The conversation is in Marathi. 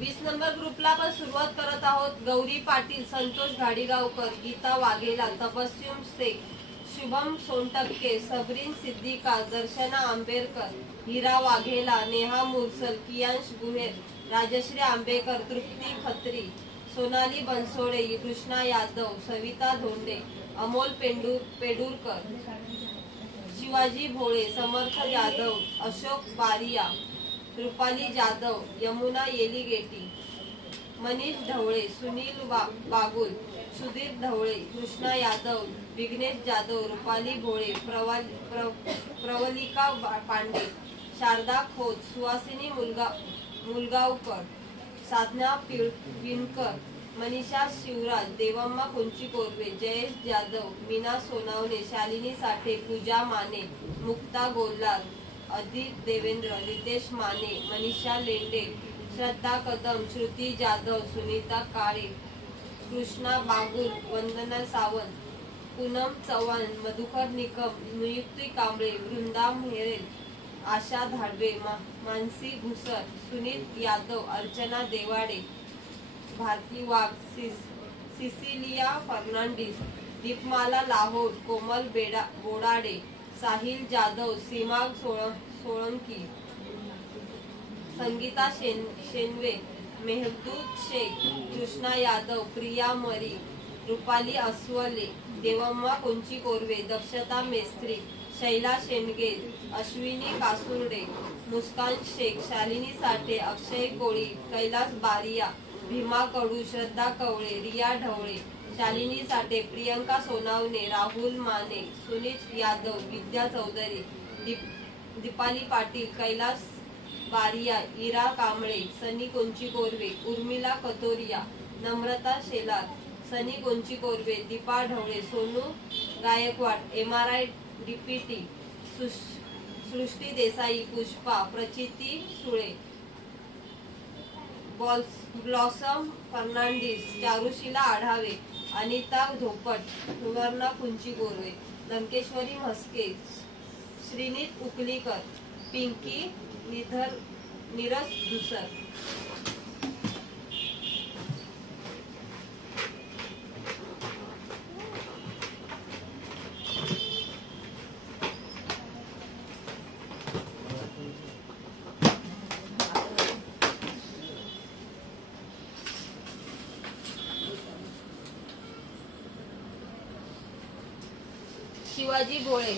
20 नंबर ग्रुपला पण सुरुवात करत आहोत। गौरी पाटील, संतोष घाडीगावकर, गीता वाघेला, तबस्सुम शेख, शुभम सोनटक्के, सबरीन सिद्दीका, दर्शना आंबेरकर, हिरा वाघेला, नेहा मुरसल, कियांश गुहेर, राजश्री आंबेकर, तृप्ती खत्री, सोनाली बनसोडे, कृष्णा यादव, सविता धोंडे, अमोल पेडूरकर, शिवाजी भोळे, समर्थ जाधव, अशोक बारिया, रुपाली जाधव, यमुना येलीगेटी, मनीष ढवळे, सुनील बागुल, सुधीर ढवळे, कृष्णा यादव, विघ्नेश जाधव, रुपाली भोळे, प्रवलिका पांडे, शारदा खोत, सुहासिनी मुलगावकर, साधना विणकर, मनीषा शिवराज, देवम्मा कुंची कोरवे, जयेश जाधव, मीना सोनावणे, शालिनी साठे, पूजा माने, मुक्ता गोल्हार, अदित देवेंद्र, नितेश माने, मनीषा लेंडे, श्रद्धा कदम, श्रुती जाधव, सुनीता काळे, कृष्णा बागुल, वंदना सावंत, पूनम चव्हाण, मधुकर निकम, नियुक्ती कांबळे, वृंदा मेहरेल, आशा धाडवे, मानसी घुसर, सुनील यादव, अर्चना देवाडे, भारती वाघ, सिसिलिया फर्नांडिस, दीपमाला लाहोर, कोमल बोडाडे, साहिल जाधव, सीमा सोळंकी, संगीता शेनवे, मेहदूद शेख, कृष्णा यादव, प्रिया मरी, रुपाली अस्वले, देवम्मा कुंची कोरवे, दक्षता मेस्त्री, शैला शेंडगे, अश्विनी कासुर्डे, मुस्कान शेख, शालिनी साठे, अक्षय कोळी, कैलास बारिया, भीमा कडू, श्रद्धा कवळे, रिया ढवळे, शालिनी साठे, प्रियंका सोनावणे, राहुल माने, सुनीत यादव, विद्या चौधरी, दीपाली पाटील, कैलास बारिया, इरा कांबळे, सनी कोंची कोरवे, उर्मिला कतोरिया, नम्रता शेलार, सनी कोंची कोरवे, दीपा ढवळे, सोनू गायकवाड, MRI DPT, सृष्टी देसाई, पुष्पा, प्रचिती सुळे, ब्लॉसम फर्नांडिस, चारुशीला आढावे, अनिता धोपट, सुवर्णा कुंची गोरवे, लंकेश्वरी म्हस्के, श्रीनीत उकलीकर, पिंकी नीरज धुसर। शिवाजी भोळे,